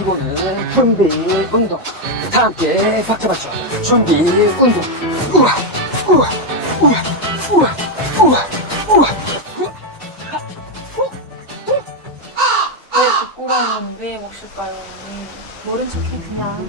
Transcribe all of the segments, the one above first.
기본은 준비, 운동. 다 함께 박자 맞춰. 준비, 운동. 우와, 우와, 우와, 우와, 우와, 우와. 왜 부끄러우면 왜 먹실까요, 언니? 모른 척해, 그냥.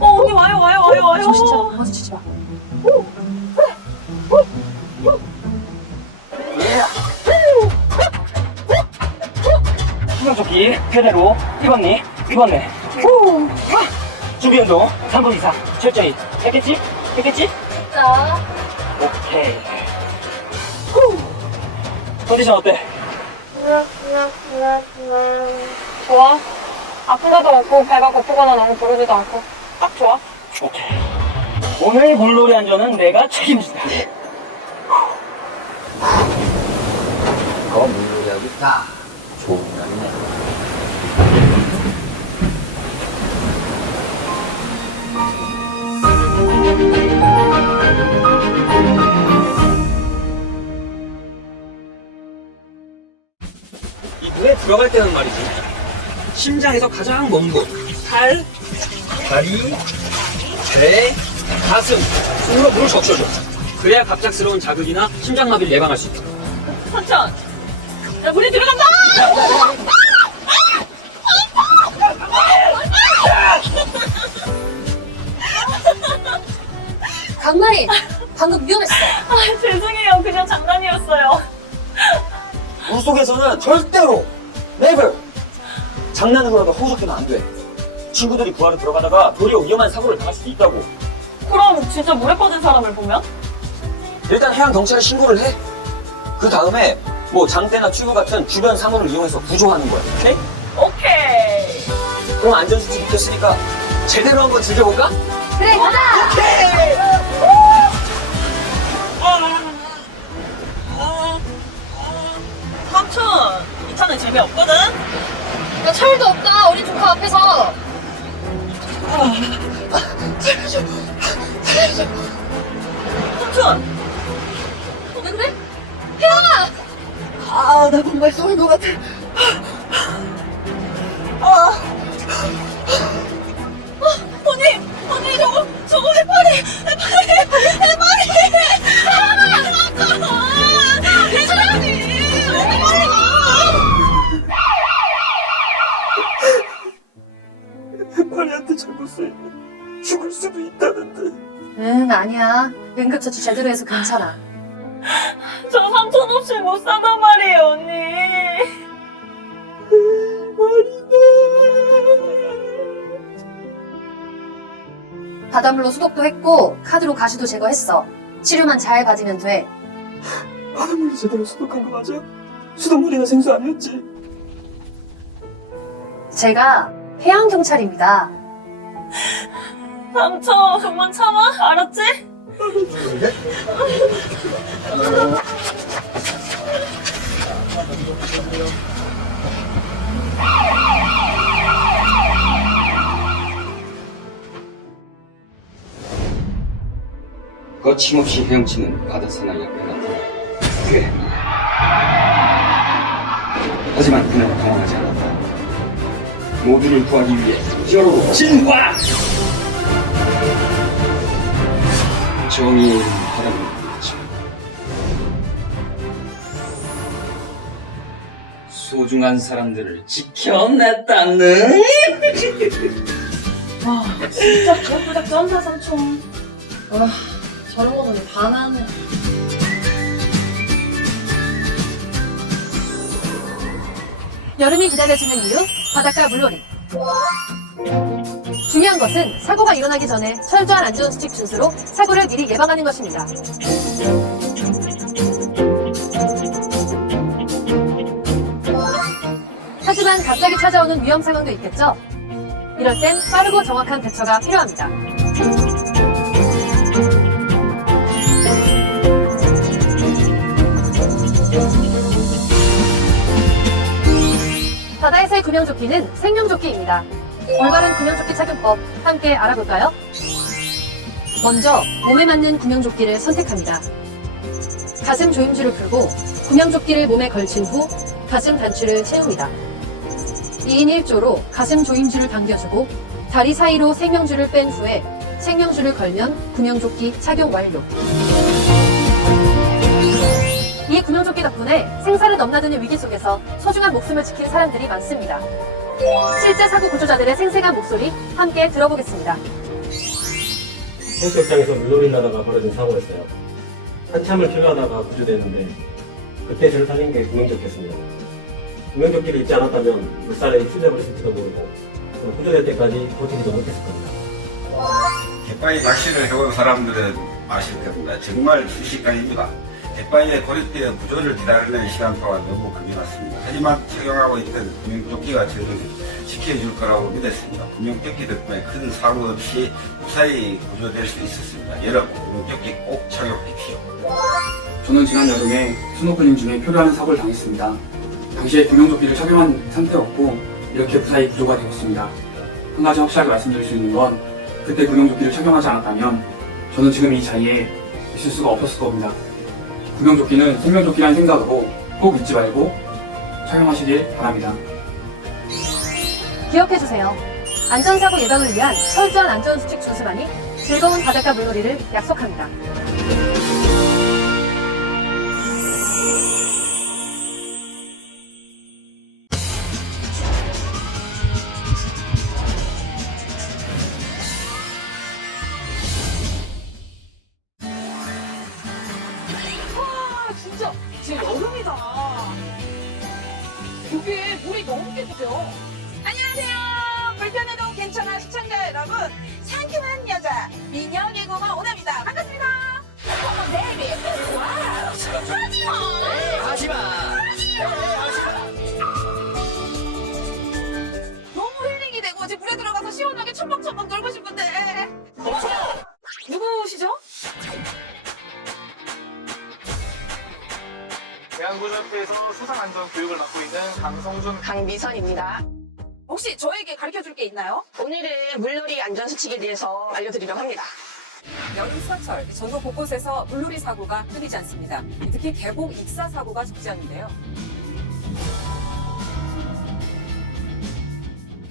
언니 와요. 정신 차려, 마주치지 마. 구명조끼 그대로 입었니? 입었네. 준비 운동 3분 이상 철저히 했겠지? 했겠지? 자, 오케이. 컨디션 어때? 좋아. 아픈 데도 없고, 배가 고프거나 너무 부르지도 않고. 딱 좋아. 오케이. 오늘 물놀이 안전은 내가 책임진다. 물놀이하고 있다. 좋은 날이네. 이 물에 들어갈 때는 말이지. 심장에서 가장 먼 곳. 팔, 다리, 배, 가슴 손으로 물을 적셔줘. 그래야 갑작스러운 자극이나 심장마비를 예방할 수 있다. 삼촌! 야, 물에 들어간다! 강마리, 방금 위험했어. 아, 죄송해요. 그냥 장난이었어요. 물속에서는 절대로 never 장난으로라도 허우적대면 안 돼. 친구들이 구하러 들어가다가 도리어 위험한 사고를 당할 수도 있다고. 그럼 진짜 물에 빠진 사람을 보면? 일단 해양 경찰에 신고를 해. 그 다음에 뭐 장대나 튜브 같은 주변 사물을 이용해서 구조하는 거야. 오케이? 오케이. 그럼 안전수칙 익혔으니까 제대로 한번 즐겨볼까? 그래, 가자! 오케이! 삼촌! 이 차는 재미없거든? 야, 철도 없다, 어린 조카 앞에서. 삼촌! 왜 그래? 혜연아! 아, 나 정말 쏠 것 같아. 언니, 저거 해파리! 괜찮니? 언니 빨리 가! 해파리한테 잘못쓰면 죽을 수도 있다는데. 응, 아니야. 응급처치 제대로 해서 괜찮아. 저 삼촌 없이 못 산단 말이에요, 언니. 바닷물로 소독도 했고, 카드로 가시도 제거했어. 치료만 잘 받으면 돼. 바닷물로 제대로 소독한 거 맞아? 수돗물이나 생수 아니었지? 제가 해양경찰입니다. 삼촌, 좀만 참아. 알았지? 거침없이 헤엄치는 바다사나이 앞에 나타나 그래. 하지만 그는 당황하지 않았다. 모두를 구하기 위해 뼈로 진화! 정의의 바람을 불었지. 소중한 사람들을 지켜냈다는. 와, 진짜 부닥부닥 쩐다, 삼촌. 저런 거 보니 반하네. 여름이 기다려지는 이유, 바닷가 물놀이. 중요한 것은 사고가 일어나기 전에 철저한 안전수칙 준수로 사고를 미리 예방하는 것입니다. 하지만 갑자기 찾아오는 위험 상황도 있겠죠? 이럴 땐 빠르고 정확한 대처가 필요합니다. 바다에서의 구명조끼는 생명조끼입니다. 올바른 구명조끼 착용법 함께 알아볼까요? 먼저 몸에 맞는 구명조끼를 선택합니다. 가슴 조임줄을 풀고 구명조끼를 몸에 걸친 후 가슴 단추를 채웁니다. 2인 1조로 가슴 조임줄을 당겨주고 다리 사이로 생명줄을 뺀 후에 생명줄을 걸면 구명조끼 착용 완료. 이 구명조끼 덕분에 생사를 넘나드는 위기 속에서 소중한 목숨을 지킨 사람들이 많습니다. 실제 사고 구조자들의 생생한 목소리 함께 들어보겠습니다. 해수욕장에서 물놀이 나다가 벌어진 사고였어요. 한참을 필요하다가 구조됐는데 그때 저를 살린 게 구명조끼였습니다. 구명조끼를 입지 않았다면 물살에 휘둘려버렸을지도 모르고 구조될 때까지 버티지도 못했을 겁니다. 갯바위 낚시를 해온 사람들은 아실 겁니다. 정말 순식간입니다. 갯바위에 고립되어 구조를 기다리는 시간 동안 너무 겁이 났습니다. 하지만 착용하고 있던 구명조끼가 저를 지켜줄 거라고 믿었습니다. 구명조끼 덕분에 큰 사고 없이 무사히 구조될 수 있었습니다. 여러분, 구명조끼 꼭 착용하십시오. 저는 지난 여름에 스노클링 중에 표류하는 사고를 당했습니다. 당시에 구명조끼를 착용한 상태였고 이렇게 무사히 구조가 되었습니다. 한 가지 확실하게 말씀드릴 수 있는 건 그때 구명조끼를 착용하지 않았다면 저는 지금 이 자리에 있을 수가 없었을 겁니다. 구명조끼는 생명조끼라는 생각으로 꼭 잊지 말고 착용하시길 바랍니다. 기억해주세요. 안전사고 예방을 위한 철저한 안전수칙 준수만이 즐거운 바닷가 물놀이를 약속합니다. 진짜 지금 여름이다. 여기 물이 너무 깨끗해요. 안녕하세요. 불편해도 괜찮아 시청자 여러분. 상큼한 여자 미녀 개구먼 오나입니다. 반갑습니다. 어머 데뷔. 와우. 하지마. 너무 힐링이 되고 이제 물에 들어가서 시원하게 첨벙첨벙 놀고 싶은데. 누구시죠? 대한구조협회에서 수상안전 교육을 맡고 있는 강성준 강미선입니다. 혹시 저에게 가르쳐줄 게 있나요? 오늘은 물놀이 안전수칙에 대해서 알려드리려고 합니다. 여름 휴가철 전국 곳곳에서 물놀이 사고가 끊이지 않습니다. 특히 계곡 익사 사고가 적지않은데요.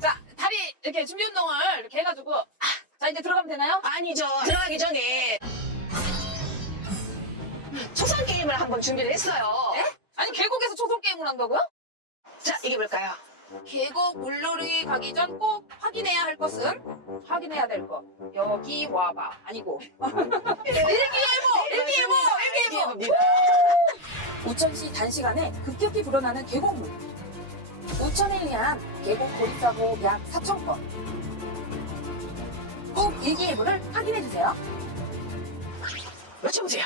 자, 다리 이렇게 준비 운동을 이렇게 해가지고 자 이제 들어가면 되나요? 아니죠. 들어가기 전에 초성 게임을 한번 준비를 했어요. 네? 아니 계곡에서 초성 게임을 한다고요? 자, 이게 뭘까요? 계곡 물놀이 가기 전 꼭 확인해야 할 것은 확인해야 될 것. 여기 와봐. 아니고. 일기예보. 우천시 단시간에 급격히 불어나는 계곡물. 우천에 의한 계곡 고립사고 약 4,000건. 꼭 일기예보를 확인해주세요. 외쳐보세요.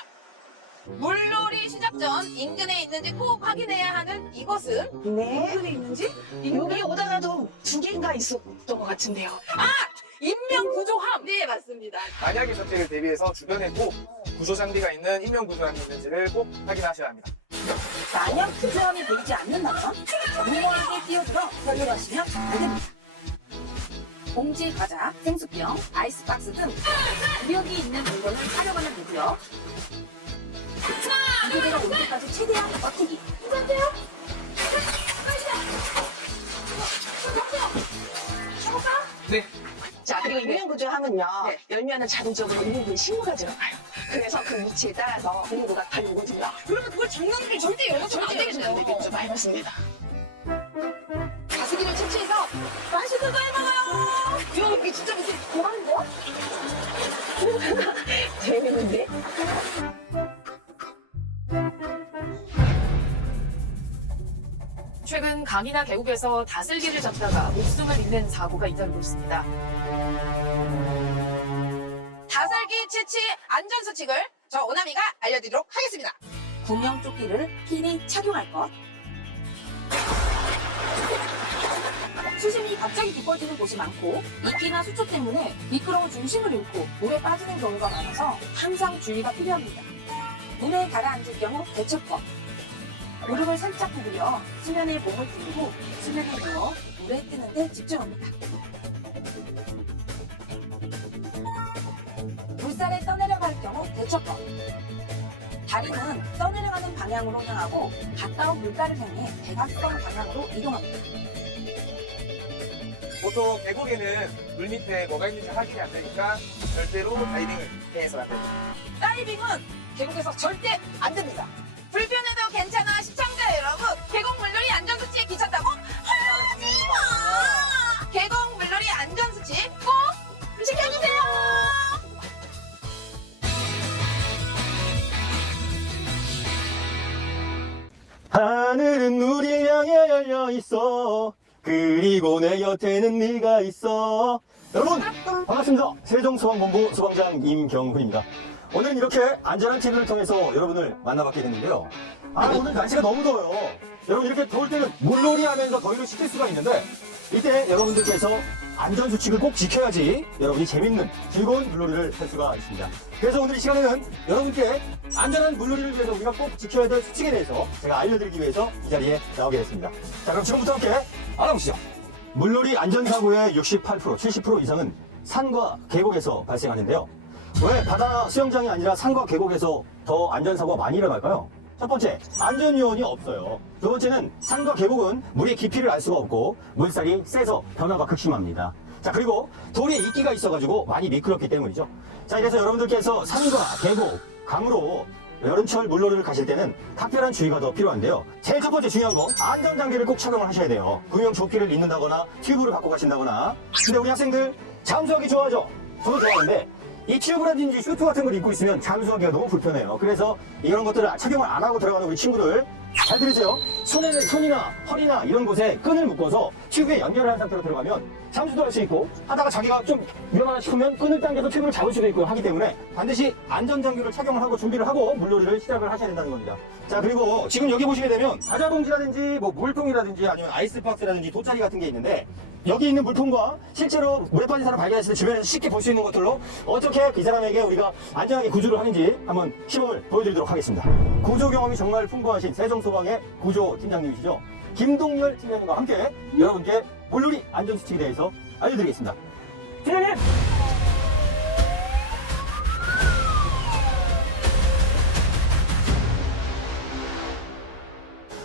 물놀이 시작 전 인근에 있는지 꼭 확인해야 하는 이것은 네. 인근에 있는지 여기 오다가도 2개인가 있었던 것 같은데요. 인명구조함. 네 맞습니다. 만약의 사태를 대비해서 주변에 꼭 구조장비가 있는 인명구조함이 있는지를 꼭 확인하셔야 합니다. 만약 구조함이 보이지 않는다면 공무원에게 뛰어들어 연락하시면 안 됩니다. 봉지 과자, 생수병, 아이스박스 등 구력이 있는 물건을 사용하면 되고요. 이들의 온도까지 최대한 버티기. 괜찮으세요? 자, 그리고 인명구조함은요. 네. 열면은 자동적으로 인명구조 신고가 들어가요. 그래서 그 위치에 따라서 인구가 달려오거든요. 그러면 그걸 장난감이 절대 열어서는 안 되겠네요. 되겠죠. 맞습니다. 가스기를 채취해서 맛있는 거 해먹어요. 이거 이게 진짜 무슨 고하는 거야? 재밌는데? 최근 강이나 계곡에서 다슬기를 잡다가 목숨을 잃는 사고가 잇따르고 있습니다. 다슬기 채취 안전수칙을 저 오나미가 알려드리도록 하겠습니다. 구명조끼를 필히 착용할 것. 수심이 갑자기 깊어지는 곳이 많고 이끼나 수초 때문에 미끄러운 중심을 잃고 물에 빠지는 경우가 많아서 항상 주의가 필요합니다. 물에 가라앉을 경우 대처법. 무릎을 살짝 구부려 수면에 몸을 들이고 수면에 누워 물에 뜨는 데 집중합니다. 물살에 떠내려갈 경우 대처법. 다리는 떠내려가는 방향으로 향하고 가까운 물가를 향해 대각선 방향으로 이동합니다. 보통 계곡에는 물 밑에 뭐가 있는지 확인이 안 되니까 절대로 다이빙을 해서는 안 됩니다. 다이빙은 계곡에서 절대 안 됩니다. 불편해도 괜찮아 시청자 여러분. 계곡 물놀이 안전수칙에 귀찮다고 하지마. 계곡 물놀이 안전수칙 꼭 지켜주세요. 하늘은 우리 향해 열려 있어. 그리고 내 곁에는 네가 있어. 여러분 반갑습니다. 세종소방본부 소방장 임경훈입니다. 오늘은 이렇게 안전한 TV를 통해서 여러분을 만나뵙게 됐는데요. 오늘 날씨가 너무 더워요. 여러분 이렇게 더울 때는 물놀이 하면서 더위를 식힐 수가 있는데 이때 여러분들께서 안전수칙을 꼭 지켜야지 여러분이 재밌는 즐거운 물놀이를 할 수가 있습니다. 그래서 오늘 이 시간에는 여러분께 안전한 물놀이를 위해서 우리가 꼭 지켜야 될 수칙에 대해서 제가 알려드리기 위해서 이 자리에 나오게 됐습니다. 자, 그럼 지금부터 함께 알아보시죠. 물놀이 안전사고의 68%, 70% 이상은 산과 계곡에서 발생하는데요. 왜 바다 수영장이 아니라 산과 계곡에서 더 안전사고가 많이 일어날까요? 첫 번째, 안전요원이 없어요. 두 번째는 산과 계곡은 물의 깊이를 알 수가 없고 물살이 세서 변화가 극심합니다. 자, 그리고 돌에 이끼가 있어가지고 많이 미끄럽기 때문이죠. 자, 이래서 여러분들께서 산과 계곡, 강으로 여름철 물놀이를 가실 때는 각별한 주의가 더 필요한데요. 제일 첫 번째 중요한 거, 안전장비를 꼭 착용을 하셔야 돼요. 구명조끼를 입는다거나 튜브를 갖고 가신다거나. 근데 우리 학생들 잠수하기 좋아하죠? 저도 좋아하는데 이 튜브라든지 슈트 같은 걸 입고 있으면 잠수하기가 너무 불편해요. 그래서 이런 것들을 착용을 안 하고 들어가는 우리 친구들 잘 들으세요. 손이나 허리나 이런 곳에 끈을 묶어서 튜브에 연결을 한 상태로 들어가면 잠수도 할 수 있고 하다가 자기가 좀 위험하다 싶으면 끈을 당겨서 튜브를 잡을 수도 있고 하기 때문에 반드시 안전장비를 착용을 하고 준비를 하고 물놀이를 시작을 하셔야 된다는 겁니다. 자, 그리고 지금 여기 보시게 되면 과자봉지라든지 뭐 물통이라든지 아니면 아이스박스라든지 돗자리 같은 게 있는데 여기 있는 물통과 실제로 물에 빠진 사람 발견했을 때 주변에서 쉽게 볼 수 있는 것들로 어떻게 이 사람에게 우리가 안전하게 구조를 하는지 한번 시범을 보여드리도록 하겠습니다. 구조 경험이 정말 풍부하신 세종소방의 구조팀장님이시죠. 김동열 팀장님과 함께 여러분께 물놀이 안전수칙에 대해서 알려드리겠습니다. 팀장님!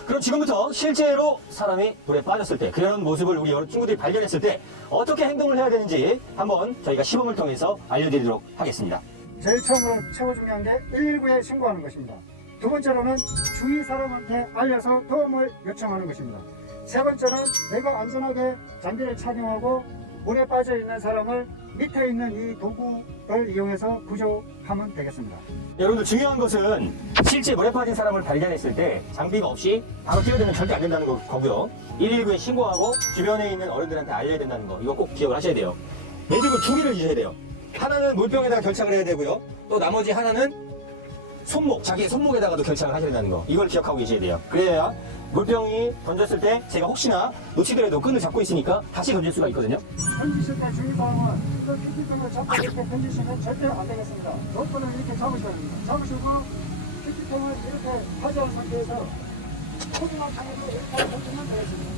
그럼 지금부터 실제로 사람이 물에 빠졌을 때 그런 모습을 우리 여러 친구들이 발견했을 때 어떻게 행동을 해야 되는지 한번 저희가 시범을 통해서 알려드리도록 하겠습니다. 제일 처음으로 최고 중요한 게 119에 신고하는 것입니다. 두 번째로는 주위 사람한테 알려서 도움을 요청하는 것입니다. 세 번째는 내가 안전하게 장비를 착용하고 물에 빠져 있는 사람을 밑에 있는 이 도구를 이용해서 구조하면 되겠습니다. 여러분들 중요한 것은 실제 물에 빠진 사람을 발견했을 때 장비가 없이 바로 뛰어들면 절대 안 된다는 거고요. 119에 신고하고 주변에 있는 어른들한테 알려야 된다는 거, 이거 꼭 기억을 하셔야 돼요. 매듭을 두 개를 주셔야 돼요. 하나는 물병에다가 결착을 해야 되고요. 또 나머지 하나는 자기의 손목에다가도 결착을 하셔야 된다는 거, 이걸 기억하고 계셔야 돼요. 그래야 물병이 던졌을 때 제가 혹시나 놓치더라도 끈을 잡고 있으니까 다시 던질 수가 있거든요. 던지실 때 주의사항은 이거 피티통을 잡고 이렇게 던지시면 절대 안 되겠습니다. 로프는 이렇게 잡으셔야 됩니다. 잡으시고 피티통을 이렇게 가져온 상태에서 코드만 향해서 이렇게 던지면 되겠습니다.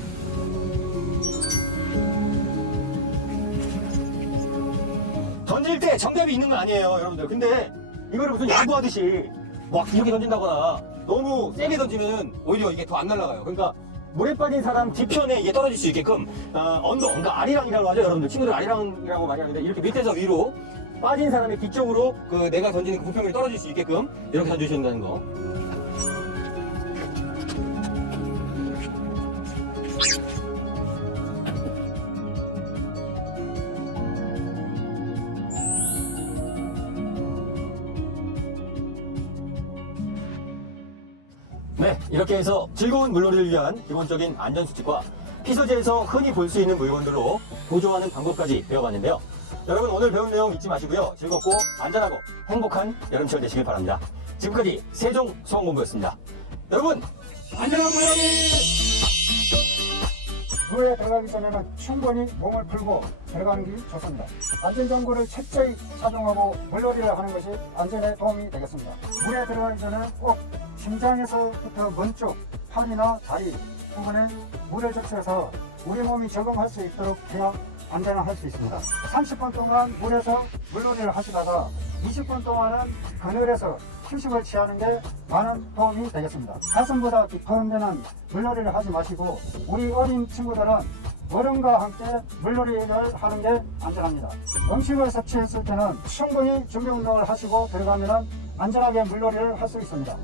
던질 때 정답이 있는 건 아니에요, 여러분들. 근데 이거를 무슨 야구하듯이 막 이렇게 던진다거나 너무 세게 던지면 오히려 이게 더 안 날아가요. 그러니까 물에 빠진 사람 뒤편에 이게 떨어질 수 있게끔 언더, 그러니까 아리랑이라고 하죠. 여러분들 친구들 아리랑이라고 많이 하는데 이렇게 밑에서 위로 빠진 사람의 뒤쪽으로 내가 던지는 그 부평이 떨어질 수 있게끔 이렇게 던져주신다는 거. 네, 이렇게 해서 즐거운 물놀이를 위한 기본적인 안전수칙과 피서지에서 흔히 볼 수 있는 물건들로 구조하는 방법까지 배워봤는데요. 여러분 오늘 배운 내용 잊지 마시고요. 즐겁고 안전하고 행복한 여름철 되시길 바랍니다. 지금까지 세종소방본부였습니다. 여러분 안전한 물놀이! 물에 들어가기 전에는 충분히 몸을 풀고 들어가는 게 좋습니다. 안전장구를 철저히 착용하고 물놀이를 하는 것이 안전에 도움이 되겠습니다. 물에 들어가기 전에 꼭 심장에서부터 먼 쪽 팔이나 다리 부분에 물을 적셔서 우리 몸이 적응할 수 있도록 해야 안전을 할 수 있습니다. 30분 동안 물에서 물놀이를 하시다가 20분 동안은 그늘에서 휴식을 취하는 게 많은 도움이 되겠습니다. 가슴보다 깊은 데는 물놀이를 하지 마시고 우리 어린 친구들은 어른과 함께 물놀이를 하는 게 안전합니다. 음식을 섭취했을 때는 충분히 준비 운동을 하시고 들어가면 안전하게 물놀이를 할 수 있습니다.